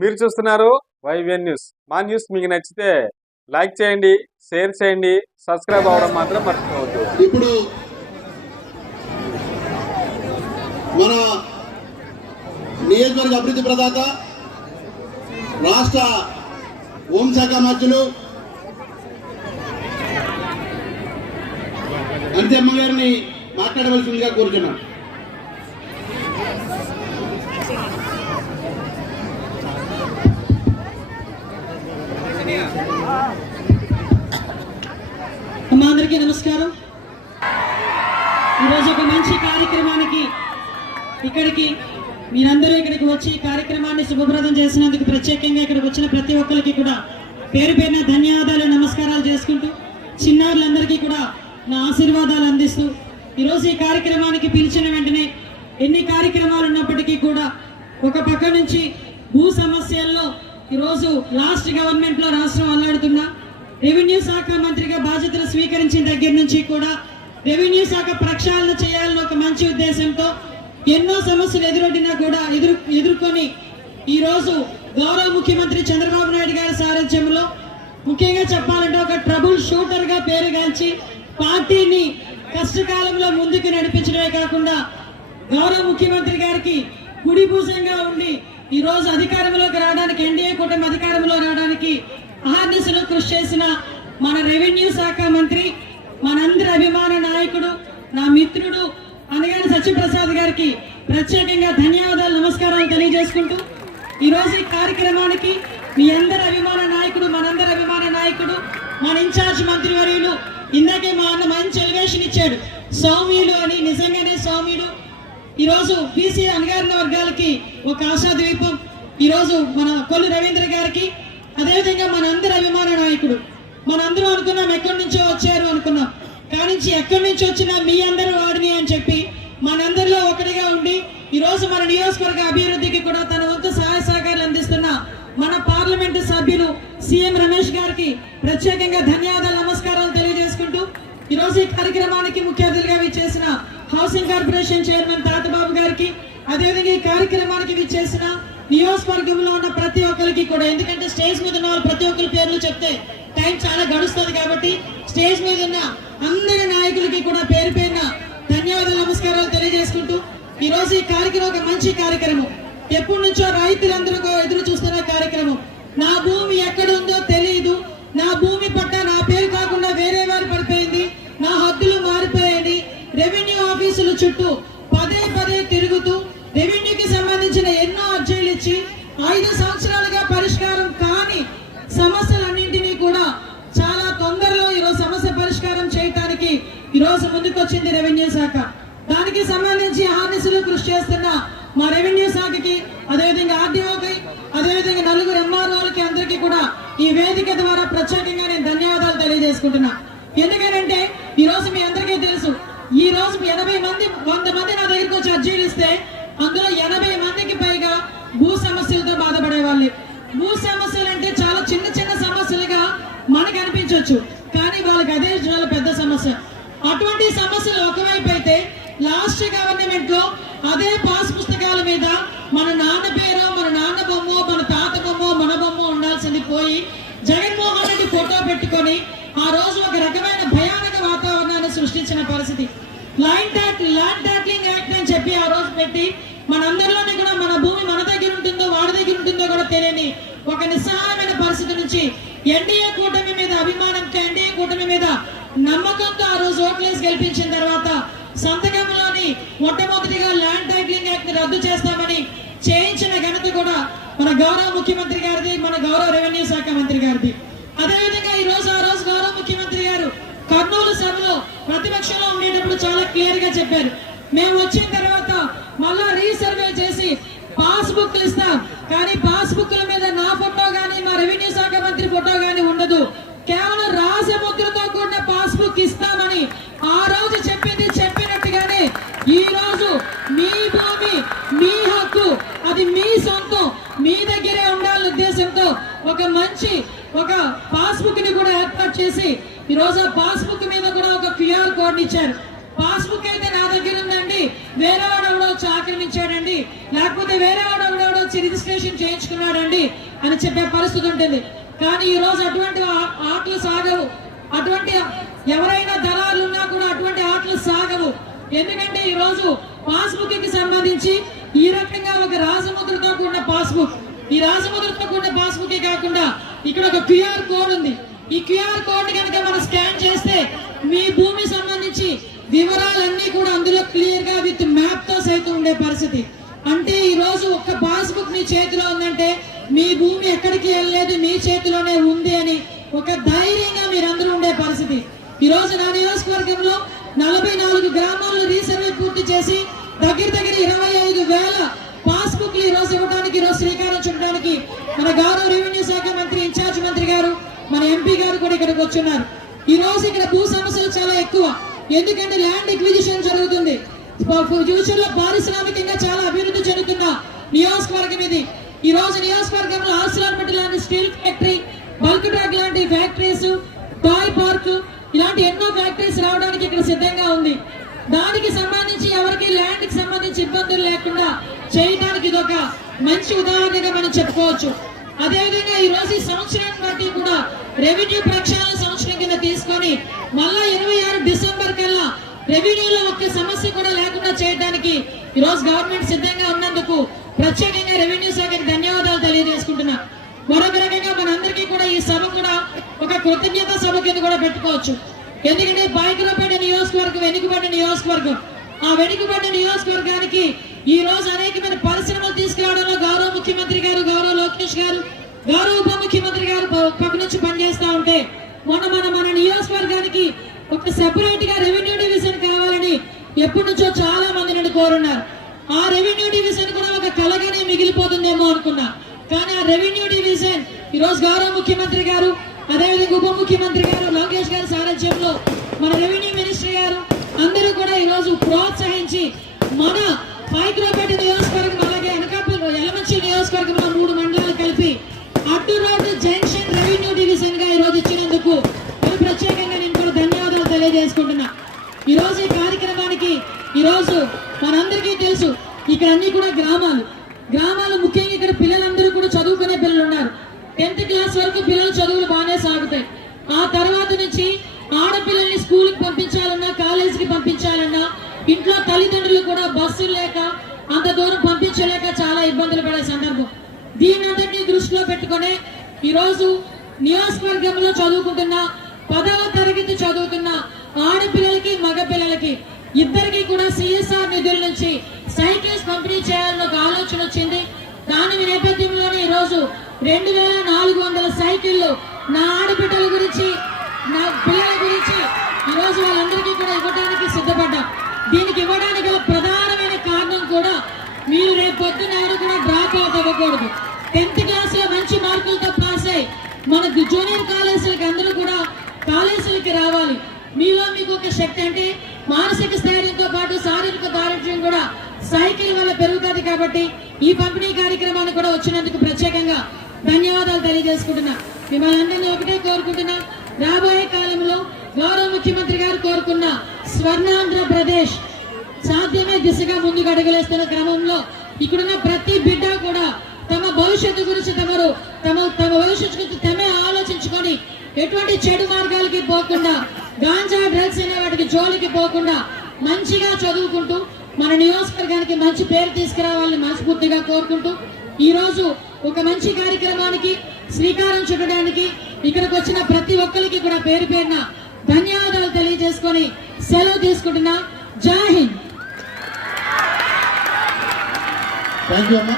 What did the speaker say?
మీరు చూస్తున్నారు YVN news. మా న్యూస్ మీకు నచ్చితే లైక్ చేయండి, షేర్ చేయండి, సబ్స్క్రైబ్ అవ్వడం మాత్రం మర్చిపోవద్దు. ఇప్పుడు మన నియోజకవర్గ అభివృద్ధి ప్రదాత రాష్ట్ర హోంశాఖ మంత్రులు అంజమ్మ గారిని మాట్లాడవలసిందిగా కోరుతున్నాను. అమ్మా అందరికీ నమస్కారం. ఈరోజు ఒక మంచి కార్యక్రమానికి మీరందరూ ఇక్కడికి వచ్చి కార్యక్రమాన్ని శుభప్రదం చేసినందుకు ప్రత్యేకంగా ఇక్కడికి వచ్చిన ప్రతి ఒక్కరికి కూడా పేరు పేరున ధన్యవాదాలు, నమస్కారాలు చేసుకుంటూ చిన్నారులందరికీ కూడా నా ఆశీర్వాదాలు అందిస్తూ ఈరోజు ఈ కార్యక్రమానికి పిలిచిన వెంటనే ఎన్ని కార్యక్రమాలు ఉన్నప్పటికీ కూడా ఒక పక్క నుంచి భూ సమస్యల్లో ఈరోజు లాస్ట్ గవర్నమెంట్లో రాష్ట్రం అల్లాడుతున్నా రెవెన్యూ శాఖ మంత్రిగా బాధ్యతలు స్వీకరించిన దగ్గర నుంచి కూడా రెవెన్యూ శాఖ ప్రక్షాళన చేయాలని ఒక మంచి ఉద్దేశంతో ఎన్నో సమస్యలు ఎదురొడ్డినా కూడా ఎదుర్కొని ఈరోజు గౌరవ ముఖ్యమంత్రి చంద్రబాబు నాయుడు గారి సారథ్యంలో ముఖ్యంగా చెప్పాలంటే ఒక ట్రబుల్ షూటర్ గా పేరుగాంచి పార్టీని కష్టకాలంలో ముందుకు నడిపించడమే కాకుండా గౌరవ ముఖ్యమంత్రి గారికి కుడి భుజంగా ఉండి ఈ రోజు అధికారంలోకి రావడానికి ఎన్డీఏ కూటమి అధికారంలో రావడానికి అహర్నిశలు కృషి చేసిన మన రెవెన్యూ శాఖ మంత్రి, మనందరి అభిమాన నాయకుడు, నా మిత్రుడు అనగాని సత్యప్రసాద్ గారికి ప్రత్యేకంగా ధన్యవాదాలు, నమస్కారాలు తెలియజేసుకుంటూ ఈరోజు ఈ కార్యక్రమానికి మీ అందరి అభిమాన నాయకుడు, మనందరి అభిమాన నాయకుడు, మన ఇన్ఛార్జ్ మంత్రివర్యులు ఇందాకే మా అన్న మంచి ఎలివేషన్ ఇచ్చాడు, సౌమ్యులు అని. నిజంగానే సౌమ్యుడు. ఈరోజు బీసీ అణగారిన వర్గాలకి ఒక ఆశాద్వీపం. ఈరోజు మన కొల్లు రవీంద్ర గారికి, అదేవిధంగా మనందరి అభిమాన నాయకుడు. మనందరూ అనుకున్నాం ఎక్కడి నుంచో వచ్చారు అనుకున్నాం, కానీ ఎక్కడి నుంచి వచ్చినా మీ అందరూ వాడిని అని చెప్పి మనందరిలో ఒకటిగా ఉండి ఈరోజు మన నియోజకవర్గ అభివృద్ధికి కూడా తన వంతు సహాయ సహకారాలు అందిస్తున్న మన పార్లమెంటు సభ్యులు సీఎం రమేష్ గారికి ప్రత్యేకంగా ధన్యవాదాలు, నమస్కారాలు తెలియజేసుకుంటూ ఈరోజు ఈ కార్యక్రమానికి ముఖ్య అతిథిగా విచ్చేసిన హౌసింగ్ కార్పొరేషన్ చైర్మన్ తాతబాబు గారికి, అదేవిధంగా ఈ కార్యక్రమానికి విచ్చేసిన నియోజకవర్గంలో ఉన్న ప్రతి ఒక్కరికి కూడా, ఎందుకంటే స్టేజ్ మీద ఉన్న ప్రతి ఒక్కరి పేర్లు చెప్తే టైం చాలా గడుస్తుంది కాబట్టి స్టేజ్ మీద ఉన్న అందరి నాయకులకి కూడా పేరు పేరున ధన్యవాదాలు, నమస్కారాలు తెలియజేసుకుంటూ ఈరోజు ఈ కార్యక్రమం ఒక మంచి కార్యక్రమం. ఎప్పటి నుంచో రైతులందరూ ఎదురు చూస్తున్న కార్యక్రమం. నా భూమి ఎక్కడుందో తెలియదు, నా భూమి పట్ట నా పేరు కాకుండా వేరే వారు పడిపోయింది, నా హద్దులు మారిపోయాయి, రెవెన్యూ ఆఫీసుల చుట్టూ పదే పదే తిరుగుతూ రెవెన్యూకి సంబంధించిన ఎన్నో అర్జీలు ఇచ్చి 5 సంవత్సరాలుగా పరిష్కారం కాని సమస్యలన్నింటినీ కూడా చాలా తొందరలో ఈరోజు సమస్య పరిష్కారం చేయడానికి ఈరోజు ముందుకొచ్చింది రెవెన్యూ శాఖ. దానికి సంబంధించి ఆర్నిసులు కృషి చేస్తున్న మా రెవెన్యూ శాఖకి, అదేవిధంగా ఆర్డీఓకి, అదేవిధంగా నలుగురు ఎంఆర్ఓలకి అందరికీ కూడా ఈ వేదిక ద్వారా ప్రత్యేకంగా నేను ధన్యవాదాలు తెలియజేసుకుంటున్నా. ఎందుకంటే ఈరోజు మీ అందరికీ తెలుసు, ఈ రోజు 80 మంది 100 మంది నా దగ్గరికి వచ్చి అర్జీలు ఇస్తే అందులో 80 మందికి పైగా భూ సమస్యలతో బాధపడే వాళ్ళే. భూ సమస్యలు అంటే చాలా చిన్న చిన్న సమస్యలుగా మనకు అనిపించవచ్చు, కానీ వాళ్ళకి అదే చాలా పెద్ద సమస్య. అటువంటి సమస్యలు ఒకవైపు అయితే లాస్ట్ గవర్నమెంట్ లో అదే పాస్ పుస్తకాల మీద మన నాన్న పేరు, మన నాన్న బొమ్మ, మన తాత బొమ్మ, మన బొమ్మ ఉండాల్సింది పోయి జగన్మోహన్ రెడ్డి ఫోటో పెట్టుకొని ఆ రోజు ఒక రకమైన భయానక వాతావరణాన్ని సృష్టించిన పరిస్థితి. ల్యాండ్ టైటిలింగ్ యాక్ట్ అని చెప్పి ఆ రోజు పెట్టి మనందరిలోనే కూడా మన భూమి మన దగ్గర ఉంటుందో వాడి దగ్గర ఉంటుందో కూడా తెలియని ఒక నిస్సహాయమైన పరిస్థితి నుంచి ఎన్డీఏ కూటమి మీద అభిమానంతో, ఎన్డీఏ కూటమి మీద నమ్మకంతో ఆ రోజు ఓట్లేసి గెలిపించిన తర్వాత సంతకంలోని మొట్టమొదటిగా ల్యాండ్ టైటిలింగ్ యాక్ట్ ని రద్దు చేస్తామని చేయించిన ఘనత కూడా మన గౌరవ ముఖ్యమంత్రి గారిది, మన గౌరవ రెవెన్యూ శాఖ మంత్రి గారిది. అదేవిధంగా ఆ రోజు గౌరవ ముఖ్యమంత్రి గారు కర్నూలు సభలో ప్రతిపక్షంలో ఉండేటప్పుడు చాలా క్లియర్ గా చెప్పారు, మేము వచ్చిన తర్వాత మళ్ళా రీసర్వే చేసి పాస్బుక్లు ఇస్తాం, కానీ పాస్బుక్ల మీద నా ఫోటో గానీ మా రెవెన్యూ శాఖ మంత్రి ఫోటో గానీ ఉండదు, కేవలం రాజముద్రతో కూడిన పాస్బుక్ ఇస్తామని ఆ రోజు చెప్పినట్టుగానే ఈ రోజు మీ భూమి, మీ హక్కు, అది మీ సొంతం, మీ దగ్గరే ఉండాలనే ఉద్దేశంతో ఒక పాస్బుక్ ని కూడా ఏర్పాటు చేసి ఈ రోజు ఆ పాస్బుక్ మీద కూడా ఒక QR కోడ్ ఇచ్చారు. పాస్బుక్ అయితే నా దగ్గర ఉందండి, వేరే వాడు ఎవడో ఆక్రమించాడండి, లేకపోతే వేరే వాడు ఎవడో వచ్చి రిజిస్ట్రేషన్ చేయించుకున్నాడండి అని చెప్పే పరిస్థితి ఉంటుంది. కానీ ఈ రోజు అటువంటి ఆటలు సాగవు. అటువంటి ఎవరైనా దళాలు ఉన్నా కూడా అటువంటి ఆటలు సాగవు. ఎందుకంటే ఈ రోజు పాస్బుక్ కి సంబంధించి ఈ రకంగా ఒక రాజముద్రతో కూడిన పాస్బుక్, ఈ రాజముద్రతో కూడిన పాస్బుక్ కాకుండా ఇక్కడ ఒక క్యూఆర్ కోడ్ ఉంది. ఈ క్యూఆర్ కోడ్ కనుక మనం స్కాన్ చేస్తే మీ భూమి సంబంధించి వివరాలన్నీ కూడా అందులో క్లియర్ గా విత్ మ్యాప్ తో సైతం ఉండే పరిస్థితి. అంటే ఈ రోజు ఒక్క పాస్బుక్ మీ చేతిలో ఉందంటే మీ భూమి ఎక్కడికి వెళ్ళలేదు, మీ చేతిలోనే ఉంది అని ఒక ధైర్యంగా మీరందరూ ఉండే పరిస్థితి. ఈ రోజు నా నియోజకవర్గంలో 44 గ్రామాలను రీసర్వే పూర్తి చేసి దగ్గర 25,000 పాస్బుక్లు ఈ రోజు ఇవ్వడానికి, ఈ రోజు శ్రీకారం చుట్టడానికి మన గౌరవ రెవెన్యూ శాఖ మంత్రి, ఇన్ఛార్జ్ మంత్రి గారు, మన ఎంపీ గారు కూడా ఇక్కడికి వచ్చున్నారు. ఈ రోజు ఇక్కడ భూ సమస్యలు చాలా ఎక్కువ. ఎందుకంటే ల్యాండ్ ఎక్విజిషన్ జరుగుతుంది. ఫ్యూచర్ లో పారిశ్రామికంగా చాలా అభివృద్ధి చెందుతున్న నియోజకవర్గం ఇది. ఈ రోజు నియోజకవర్గంలో ఆర్సిలార్మిట్ లాంటి స్టీల్ ఫ్యాక్టరీ, బల్క్ డ్రగ్ లాంటి ఫ్యాక్టరీస్, టాయ్ పార్క్ ఇలాంటి ఎన్నో ఫ్యాక్టరీస్ రావడానికి ఇక్కడ సిద్ధంగా ఉంది. దానికి సంబంధించి ఎవరికి ల్యాండ్ కి సంబంధించి ఇబ్బందులు లేకుండా చేయడానికి ఇది ఒక మంచి ఉదాహరణగా మనం చెప్పుకోవచ్చు. అదేవిధంగా ఈ రోజు ఈ సంవత్సరాన్ని బట్టి కూడా రెవెన్యూ ప్రక్షాళన సంవత్సరం కింద తీసుకొని మళ్ళా 26 డిసెంబర్ కల్లా రెవెన్యూలో ఒక్క సమస్య కూడా లేకుండా చేయడానికి ఈ రోజు గవర్నమెంట్ సిద్ధంగా ఉన్నందుకు ప్రత్యేకంగా రెవెన్యూ శాఖకి ధన్యవాదాలు తెలియజేసుకుంటున్నా. మరొక రకంగా మనందరికీ కూడా ఈ సభ కూడా ఒక కృతజ్ఞత సభ కింద కూడా పెట్టుకోవచ్చు. ఎందుకంటే పాయకులపేట నియోజకవర్గం వెనుకబడిన నియోజకవర్గం. ఆ వెనుకబడిన నియోజకవర్గానికి ఈ రోజు అనేకమైన పరిశ్రమలు తీసుకురావడంలో గౌరవ ముఖ్యమంత్రి గారు, గౌరవ లోకేష్ గారు, గౌరవ ఉప ముఖ్యమంత్రి గారు పక్క నుంచి పనిచేస్తా ఉంటే మన నియోజకవర్గానికి ఒక సెపరేట్ గా రెవెన్యూ డివిజన్ కావాలని ఎప్పటి నుంచో చాలా మంది నుండి కోరున్నారు. ఆ రెవెన్యూ డివిజన్ కూడా ఒక కలగానే మిగిలిపోతుందేమో అనుకున్నా. కానీ ఆ రెవెన్యూ డివిజన్ ఈ రోజు గౌరవ ముఖ్యమంత్రి గారు, అదేవిధంగా ఉప ముఖ్యమంత్రి గారు లోకేష్ గారి సారథ్యంలో మన రెవెన్యూ మినిస్టర్ గారు అందరూ కూడా ఈ రోజు ప్రోత్సహించి మన పాయకులపేట నియోజకవర్గం అలాగే అనకాపల్లి యలమంచి నియోజకవర్గంలో 3 మండలాలు కలిపి అడ్డు రోడ్డు జంక్షన్ రెవెన్యూ డివిజన్ గా ఈ రోజు ఇచ్చినందుకు ప్రత్యేకంగా నేను కూడా ధన్యవాదాలు తెలియజేసుకుంటున్నా. ఈ రోజు ఈ కార్యక్రమానికి ఈ రోజు మనందరికీ తెలుసు ఇక్కడ అన్ని కూడా గ్రామాలు ముఖ్యంగా ఇక్కడ పిల్లలందరూ కూడా చదువుకునే పిల్లలు ఉన్నారు. 10th క్లాస్ వరకు పిల్లల చదువులు బాగానే సాగుతాయి. ఆ తర్వాత నుంచి ఆడపిల్లల్ని స్కూల్కి పంపించాలన్నా, కాలేజీకి పంపించాలన్నా ఇంట్లో తల్లిదండ్రులు కూడా బస్సులు లేక అంత దూరం పంపించలేక చాలా ఇబ్బందులు పడే సందర్భం. దీనంతటినీ దృష్టిలో పెట్టుకునే ఈ రోజు నియోజకవర్గంలో చదువుకుంటున్న 10వ తరగతి చదువుతున్న ఆడపిల్లలకి మగపిల్లలకి ఇద్దరికి కూడా సిఎస్ఆర్ నిధుల నుంచి సైకిల్స్ పంపిణీ చేయాలని ఒక ఆలోచన వచ్చింది. దాని నేపథ్యంలోనే ఈ రోజు 2400 సైకిళ్లు నా ఆడబిడ్డల గురించి, నా పిల్లల గురించి ఈ రోజు వాళ్ళందరికీ కూడా ఇవ్వడానికి సిద్ధపడ్డా. దీనికి ఇవ్వడానికి గల ప్రధానమైన కారణం కూడా మీరు రేపు పొద్దున ఎవరు కూడా డ్రాప్ అవుట్ అవ్వకూడదు. 10th క్లాస్ లో మంచి మార్కులతో పాస్ అయ్యి మనకు జూనియర్ కాలేజీలకి అందరూ కూడా కాలేజీలకి రావాలి. మీలో మీకు ఒక శక్తి అంటే మానసిక స్థైర్యంతో పాటు శారీరక దారిద్ర్యం కూడా సైకిల్ వల్ల పెరుగుతుంది. కాబట్టి ఈ పంపిణీ కార్యక్రమాన్ని కూడా వచ్చినందుకు ప్రత్యేకంగా ధన్యవాదాలు తెలియజేసుకుంటున్నా. మిమ్మల్ని అందరినీ ఒకటే కోరుకుంటున్నా, రాబోయే కాలంలో గౌరవ ముఖ్యమంత్రి గారు కోరుకున్న స్వర్ణాంధ్రప్రదేశ్ సాధ్యమే దిశగా ముందుకు అడుగులేస్తున్న క్రమంలో ఇక్కడున్న ప్రతి బిడ్డ కూడా తమ భవిష్యత్తు గురించి తమ భవిష్యత్తు గురించి తమే ఆలోచించుకొని ఎటువంటి చెడు మార్గాలకి పోకుండా, గాంజా డ్రగ్స్ అనే వాటికి జోలికి పోకుండా మంచిగా చదువుకుంటూ మన నియోజకవర్గానికి మంచి పేరు తీసుకురావాలని మనస్ఫూర్తిగా కోరుకుంటూ ఈ రోజు ఒక మంచి కార్యక్రమానికి శ్రీకారం చుట్టడానికి ఇక్కడికి వచ్చిన ప్రతి ఒక్కరికి కూడా పేరు పేరున ధన్యవాదాలు తెలియజేసుకొని సెలవు తీసుకుంటున్నా. జై హింద్. థ్యాంక్ యూ అమ్మా.